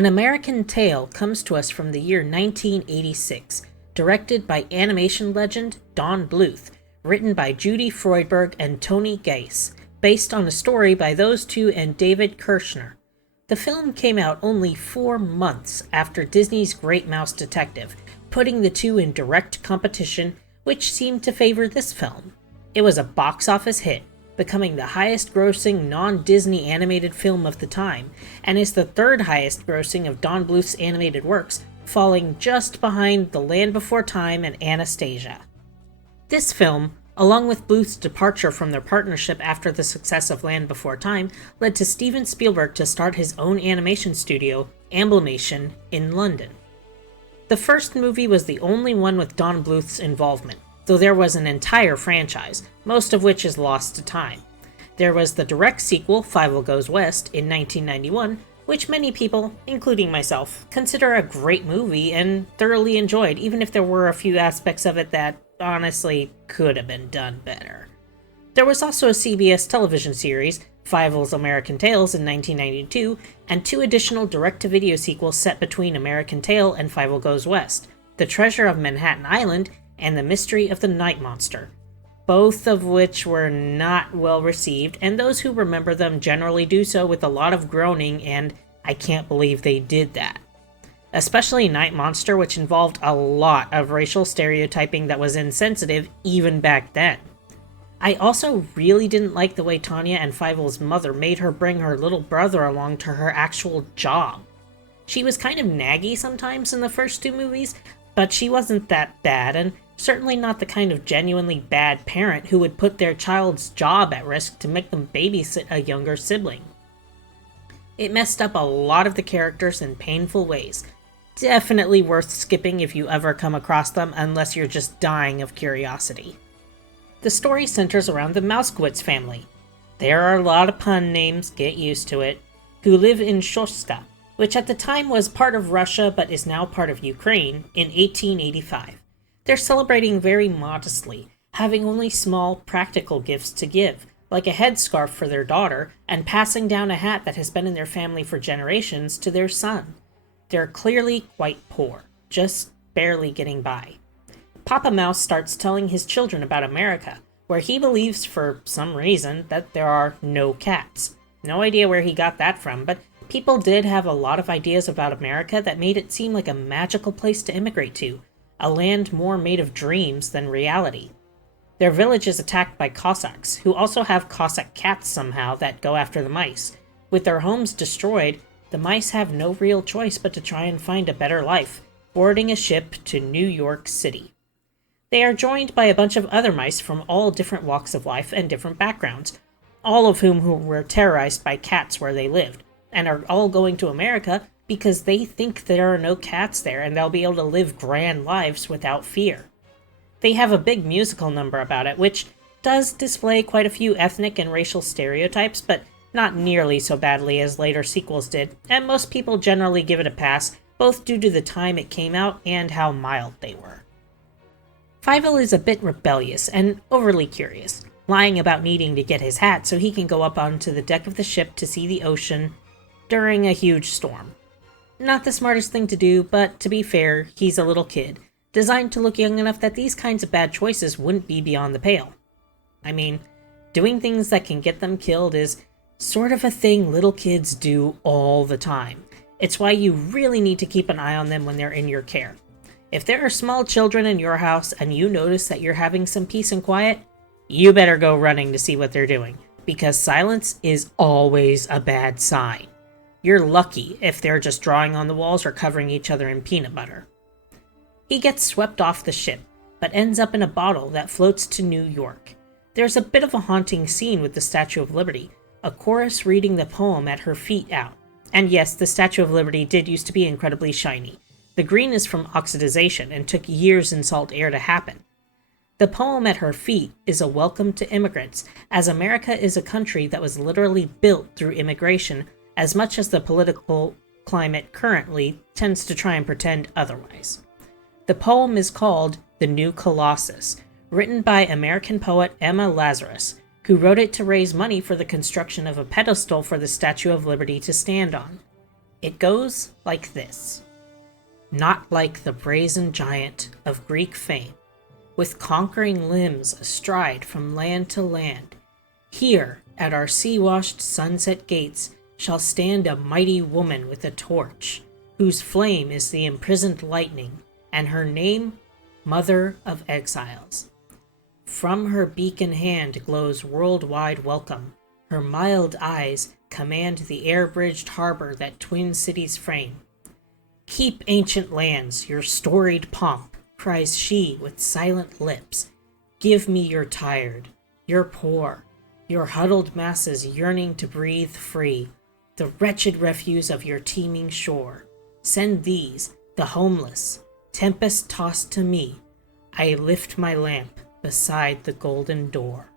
An American Tale comes to us from the year 1986, directed by animation legend Don Bluth, written by Judy Freudberg and Tony Geiss, based on a story by those two and David Kirshner. The film came out only 4 months after Disney's Great Mouse Detective, putting the two in direct competition, which seemed to favor this film. It was a box office hit, becoming the highest-grossing non-Disney animated film of the time, and is the third highest-grossing of Don Bluth's animated works, falling just behind The Land Before Time and Anastasia. This film, along with Bluth's departure from their partnership after the success of Land Before Time, led to Steven Spielberg to start his own animation studio, Amblimation, in London. The first movie was the only one with Don Bluth's involvement, though there was an entire franchise, most of which is lost to time. There was the direct sequel, Fievel Goes West, in 1991, which many people, including myself, consider a great movie and thoroughly enjoyed, even if there were a few aspects of it that honestly could have been done better. There was also a CBS television series, Fievel's American Tales in 1992, and 2 additional direct-to-video sequels set between American Tail and Fievel Goes West, The Treasure of Manhattan Island and The Mystery of the Night Monster, both of which were not well received, and those who remember them generally do so with a lot of groaning and "I can't believe they did that." Especially Night Monster, which involved a lot of racial stereotyping that was insensitive even back then. I also really didn't like the way Tanya and Fievel's mother made her bring her little brother along to her actual job. She was kind of naggy sometimes in the first 2 movies, but she wasn't that bad, and certainly not the kind of genuinely bad parent who would put their child's job at risk to make them babysit a younger sibling. It messed up a lot of the characters in painful ways. Definitely worth skipping if you ever come across them, unless you're just dying of curiosity. The story centers around the Mousekewitz family. There are a lot of pun names, get used to it, who live in Shoshka, which at the time was part of Russia but is now part of Ukraine, in 1885. They're celebrating very modestly, having only small, practical gifts to give, like a headscarf for their daughter, and passing down a hat that has been in their family for generations to their son. They're clearly quite poor, just barely getting by. Papa Mouse starts telling his children about America, where he believes, for some reason, that there are no cats. No idea where he got that from, but people did have a lot of ideas about America that made it seem like a magical place to immigrate to, a land more made of dreams than reality. Their village is attacked by Cossacks, who also have Cossack cats somehow that go after the mice. With their homes destroyed, the mice have no real choice but to try and find a better life, boarding a ship to New York City. They are joined by a bunch of other mice from all different walks of life and different backgrounds, all of whom were terrorized by cats where they lived, and are all going to America because they think there are no cats there and they'll be able to live grand lives without fear. They have a big musical number about it, which does display quite a few ethnic and racial stereotypes, but not nearly so badly as later sequels did, and most people generally give it a pass, both due to the time it came out and how mild they were. Fievel is a bit rebellious and overly curious, lying about needing to get his hat so he can go up onto the deck of the ship to see the ocean during a huge storm. Not the smartest thing to do, but to be fair, he's a little kid, designed to look young enough that these kinds of bad choices wouldn't be beyond the pale. I mean, doing things that can get them killed is sort of a thing little kids do all the time. It's why you really need to keep an eye on them when they're in your care. If there are small children in your house and you notice that you're having some peace and quiet, you better go running to see what they're doing, because silence is always a bad sign. You're lucky if they're just drawing on the walls or covering each other in peanut butter. He gets swept off the ship, but ends up in a bottle that floats to New York. There's a bit of a haunting scene with the Statue of Liberty, a chorus reading the poem at her feet out. And yes, the Statue of Liberty did used to be incredibly shiny. The green is from oxidization and took years in salt air to happen. The poem at her feet is a welcome to immigrants, as America is a country that was literally built through immigration, as much as the political climate currently tends to try and pretend otherwise. The poem is called The New Colossus, written by American poet Emma Lazarus, who wrote it to raise money for the construction of a pedestal for the Statue of Liberty to stand on. It goes like this. Not like the brazen giant of Greek fame, with conquering limbs astride from land to land, here at our sea-washed sunset gates shall stand a mighty woman with a torch, whose flame is the imprisoned lightning, and her name, Mother of Exiles. From her beacon hand glows worldwide welcome. Her mild eyes command the air-bridged harbor that twin cities frame. Keep ancient lands your storied pomp, cries she with silent lips. Give me your tired, your poor, your huddled masses yearning to breathe free, the wretched refuse of your teeming shore. Send these, the homeless, tempest-tossed to me. I lift my lamp beside the golden door.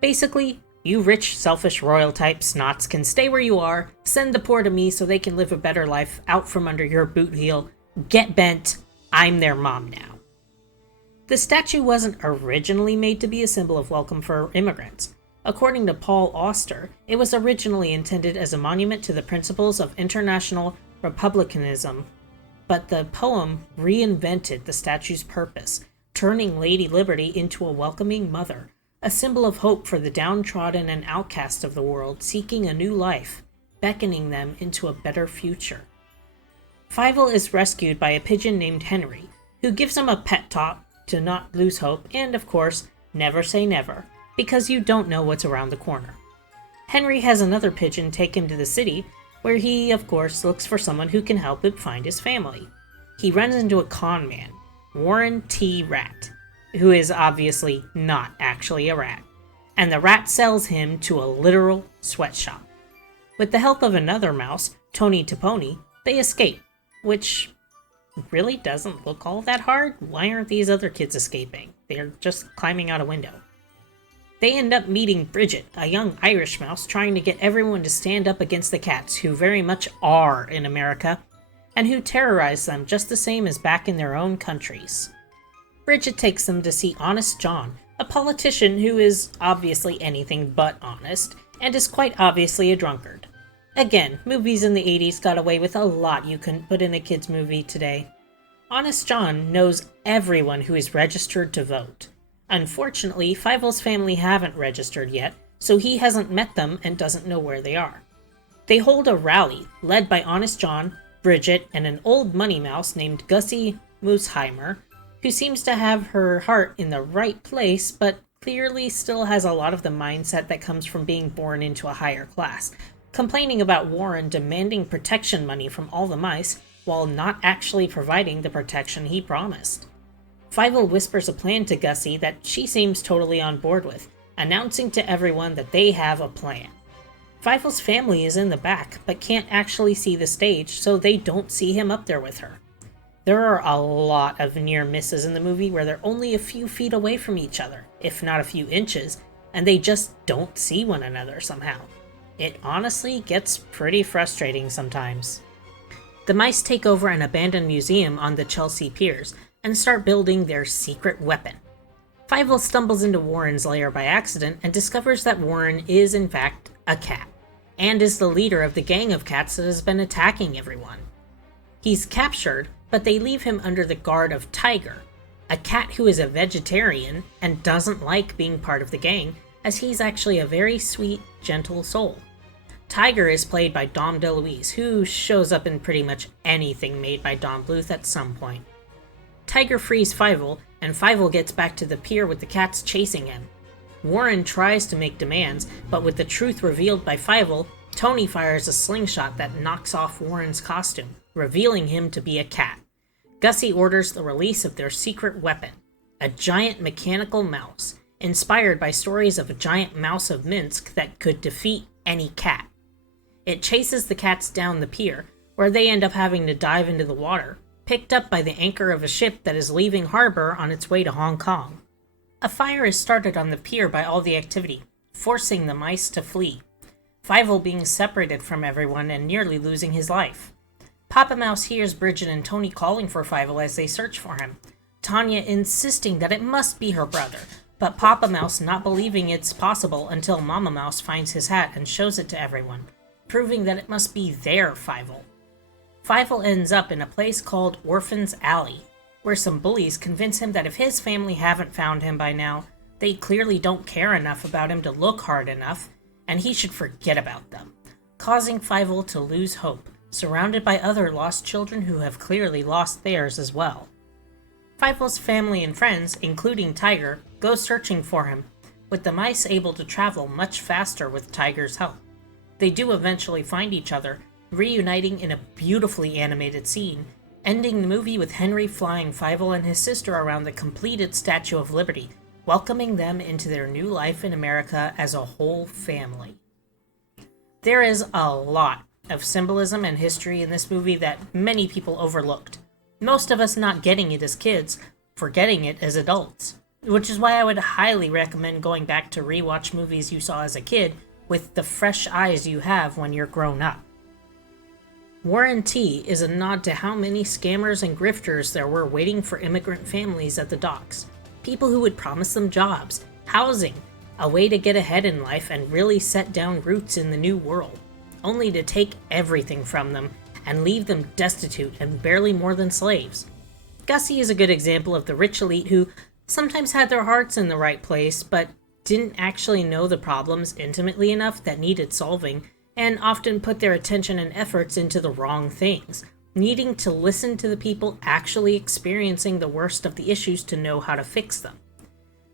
Basically, you rich, selfish royal type snots can stay where you are, send the poor to me so they can live a better life out from under your boot heel. Get bent, I'm their mom now. The statue wasn't originally made to be a symbol of welcome for immigrants. According to Paul Auster, it was originally intended as a monument to the principles of international republicanism, but the poem reinvented the statue's purpose, turning Lady Liberty into a welcoming mother, a symbol of hope for the downtrodden and outcast of the world seeking a new life, beckoning them into a better future. Fievel is rescued by a pigeon named Henry, who gives him a pep talk to not lose hope and, of course, never say never, because you don't know what's around the corner. Henry has another pigeon take him to the city, where he, of course, looks for someone who can help him find his family. He runs into a con man, Warren T. Rat, who is obviously not actually a rat, and the rat sells him to a literal sweatshop. With the help of another mouse, Tony Toponi, they escape, which really doesn't look all that hard. Why aren't these other kids escaping? They're just climbing out a window. They end up meeting Bridget, a young Irish mouse trying to get everyone to stand up against the cats, who very much are in America, and who terrorize them just the same as back in their own countries. Bridget takes them to see Honest John, a politician who is obviously anything but honest, and is quite obviously a drunkard. Again, movies in the 80s got away with a lot you couldn't put in a kid's movie today. Honest John knows everyone who is registered to vote. Unfortunately, Fievel's family haven't registered yet, so he hasn't met them and doesn't know where they are. They hold a rally, led by Honest John, Bridget, and an old money mouse named Gussie Mooseheimer, who seems to have her heart in the right place, but clearly still has a lot of the mindset that comes from being born into a higher class, complaining about Warren demanding protection money from all the mice, while not actually providing the protection he promised. Fievel whispers a plan to Gussie that she seems totally on board with, announcing to everyone that they have a plan. Fievel's family is in the back, but can't actually see the stage, so they don't see him up there with her. There are a lot of near misses in the movie where they're only a few feet away from each other, if not a few inches, and they just don't see one another somehow. It honestly gets pretty frustrating sometimes. The mice take over an abandoned museum on the Chelsea Piers and start building their secret weapon. Fievel stumbles into Warren's lair by accident and discovers that Warren is in fact a cat, and is the leader of the gang of cats that has been attacking everyone. He's captured, but they leave him under the guard of Tiger, a cat who is a vegetarian and doesn't like being part of the gang, as he's actually a very sweet, gentle soul. Tiger is played by Dom DeLuise, who shows up in pretty much anything made by Don Bluth at some point. Tiger frees Fievel, and Fievel gets back to the pier with the cats chasing him. Warren tries to make demands, but with the truth revealed by Fievel, Tony fires a slingshot that knocks off Warren's costume, revealing him to be a cat. Gussie orders the release of their secret weapon, a giant mechanical mouse, inspired by stories of a giant mouse of Minsk that could defeat any cat. It chases the cats down the pier, where they end up having to dive into the water, picked up by the anchor of a ship that is leaving harbor on its way to Hong Kong. A fire is started on the pier by all the activity, forcing the mice to flee, Fievel being separated from everyone and nearly losing his life. Papa Mouse hears Bridget and Tony calling for Fievel as they search for him, Tanya insisting that it must be her brother, but Papa Mouse not believing it's possible until Mama Mouse finds his hat and shows it to everyone, proving that it must be their Fievel. Fievel ends up in a place called Orphan's Alley, where some bullies convince him that if his family haven't found him by now, they clearly don't care enough about him to look hard enough, and he should forget about them, causing Fievel to lose hope, surrounded by other lost children who have clearly lost theirs as well. Fievel's family and friends, including Tiger, go searching for him, with the mice able to travel much faster with Tiger's help. They do eventually find each other, reuniting in a beautifully animated scene, ending the movie with Henry flying Fievel and his sister around the completed Statue of Liberty, welcoming them into their new life in America as a whole family. There is a lot of symbolism and history in this movie that many people overlooked. Most of us not getting it as kids, forgetting it as adults. Which is why I would highly recommend going back to rewatch movies you saw as a kid with the fresh eyes you have when you're grown up. Warren T is a nod to how many scammers and grifters there were waiting for immigrant families at the docks. People who would promise them jobs, housing, a way to get ahead in life and really set down roots in the new world, only to take everything from them and leave them destitute and barely more than slaves. Gussie is a good example of the rich elite who sometimes had their hearts in the right place, but didn't actually know the problems intimately enough that needed solving, and often put their attention and efforts into the wrong things, needing to listen to the people actually experiencing the worst of the issues to know how to fix them.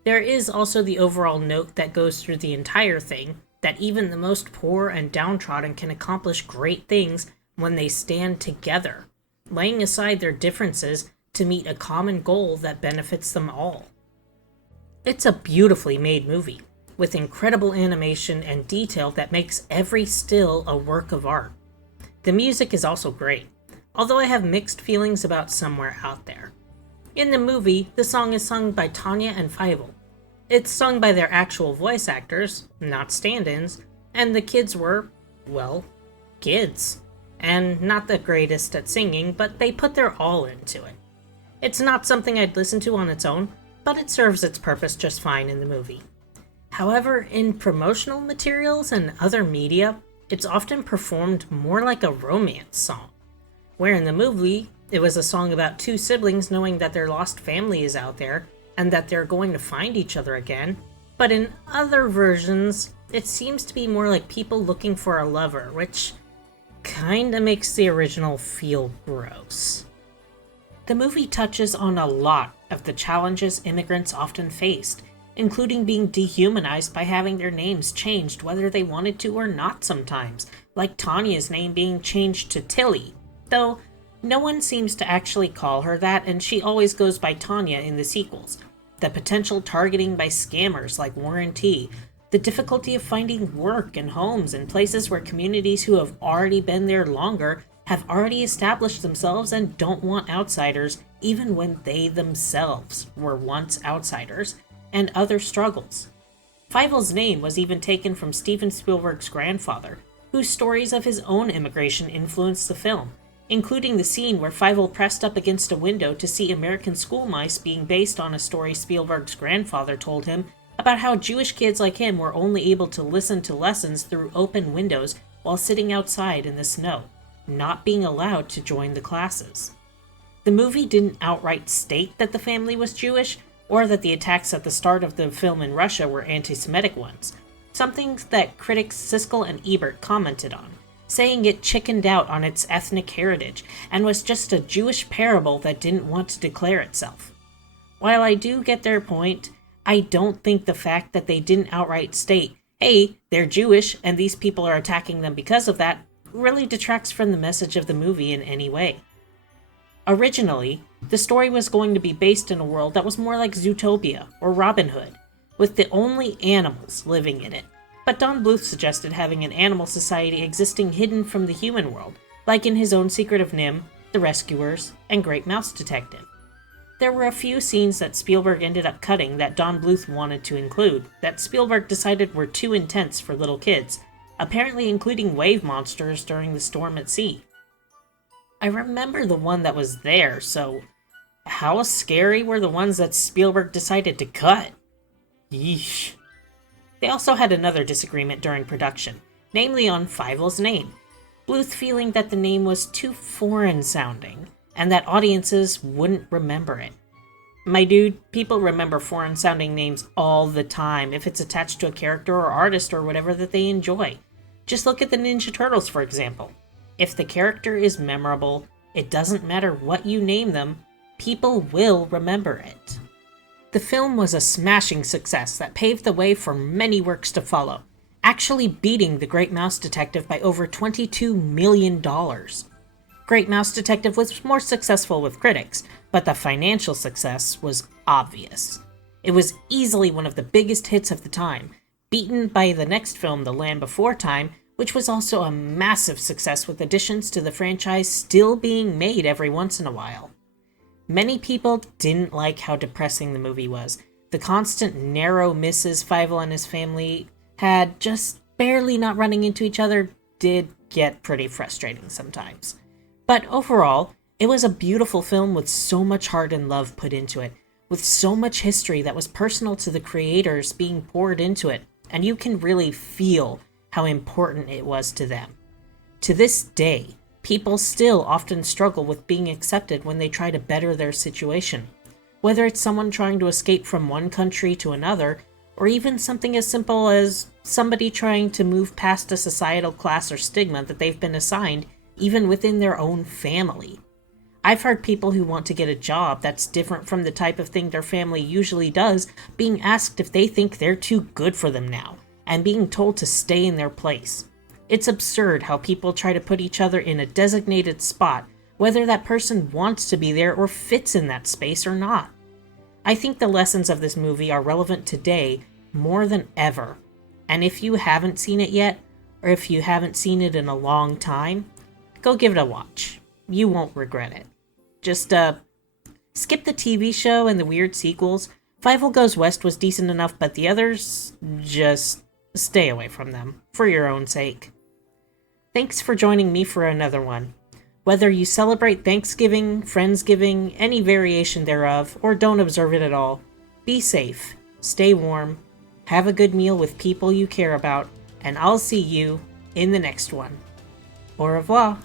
There is also the overall note that goes through the entire thing, that even the most poor and downtrodden can accomplish great things when they stand together, laying aside their differences to meet a common goal that benefits them all. It's a beautifully made movie, with incredible animation and detail that makes every still a work of art. The music is also great, although I have mixed feelings about Somewhere Out There. In the movie, the song is sung by Tanya and Fievel. It's sung by their actual voice actors, not stand-ins, and the kids were, well, kids. And not the greatest at singing, but they put their all into it. It's not something I'd listen to on its own, but it serves its purpose just fine in the movie. However, in promotional materials and other media, it's often performed more like a romance song, where in the movie, it was a song about two siblings knowing that their lost family is out there and that they're going to find each other again, but in other versions, it seems to be more like people looking for a lover, which kinda makes the original feel gross. The movie touches on a lot of the challenges immigrants often faced, including being dehumanized by having their names changed whether they wanted to or not sometimes, like Tanya's name being changed to Tilly, though no one seems to actually call her that and she always goes by Tanya in the sequels. The potential targeting by scammers like Warren T, the difficulty of finding work and homes in places where communities who have already been there longer have already established themselves and don't want outsiders, even when they themselves were once outsiders, and other struggles. Fievel's name was even taken from Steven Spielberg's grandfather, whose stories of his own immigration influenced the film, including the scene where Fievel pressed up against a window to see American School Mice being based on a story Spielberg's grandfather told him about how Jewish kids like him were only able to listen to lessons through open windows while sitting outside in the snow, not being allowed to join the classes. The movie didn't outright state that the family was Jewish, or that the attacks at the start of the film in Russia were anti-Semitic ones, something that critics Siskel and Ebert commented on, saying it chickened out on its ethnic heritage and was just a Jewish parable that didn't want to declare itself. While I do get their point, I don't think the fact that they didn't outright state, hey, they're Jewish and these people are attacking them because of that, really detracts from the message of the movie in any way. Originally, the story was going to be based in a world that was more like Zootopia or Robin Hood, with the only animals living in it. But Don Bluth suggested having an animal society existing hidden from the human world, like in his own Secret of NIMH, The Rescuers, and Great Mouse Detective. There were a few scenes that Spielberg ended up cutting that Don Bluth wanted to include, that Spielberg decided were too intense for little kids, apparently including wave monsters during the storm at sea. I remember the one that was there, so how scary were the ones that Spielberg decided to cut? Yeesh. They also had another disagreement during production, namely on Fievel's name. Bluth feeling that the name was too foreign sounding, and that audiences wouldn't remember it. My dude, people remember foreign sounding names all the time if it's attached to a character or artist or whatever that they enjoy. Just look at the Ninja Turtles, for example. If the character is memorable, it doesn't matter what you name them, people will remember it. The film was a smashing success that paved the way for many works to follow, actually beating The Great Mouse Detective by over $22 million. Great Mouse Detective was more successful with critics, but the financial success was obvious. It was easily one of the biggest hits of the time, beaten by the next film, The Land Before Time, which was also a massive success with additions to the franchise still being made every once in a while. Many people didn't like how depressing the movie was. The constant narrow misses Fievel and his family had, just barely not running into each other, did get pretty frustrating sometimes. But overall, it was a beautiful film with so much heart and love put into it, with so much history that was personal to the creators being poured into it, and you can really feel how important it was to them. To this day, people still often struggle with being accepted when they try to better their situation. Whether it's someone trying to escape from one country to another, or even something as simple as somebody trying to move past a societal class or stigma that they've been assigned, even within their own family. I've heard people who want to get a job that's different from the type of thing their family usually does being asked if they think they're too good for them now, and being told to stay in their place. It's absurd how people try to put each other in a designated spot, whether that person wants to be there or fits in that space or not. I think the lessons of this movie are relevant today more than ever, and if you haven't seen it yet, or if you haven't seen it in a long time, go give it a watch. You won't regret it. Just, skip the TV show and the weird sequels. Fievel Goes West was decent enough, but the others, just stay away from them, for your own sake. Thanks for joining me for another one. Whether you celebrate Thanksgiving, Friendsgiving, any variation thereof, or don't observe it at all, be safe, stay warm, have a good meal with people you care about, and I'll see you in the next one. Au revoir.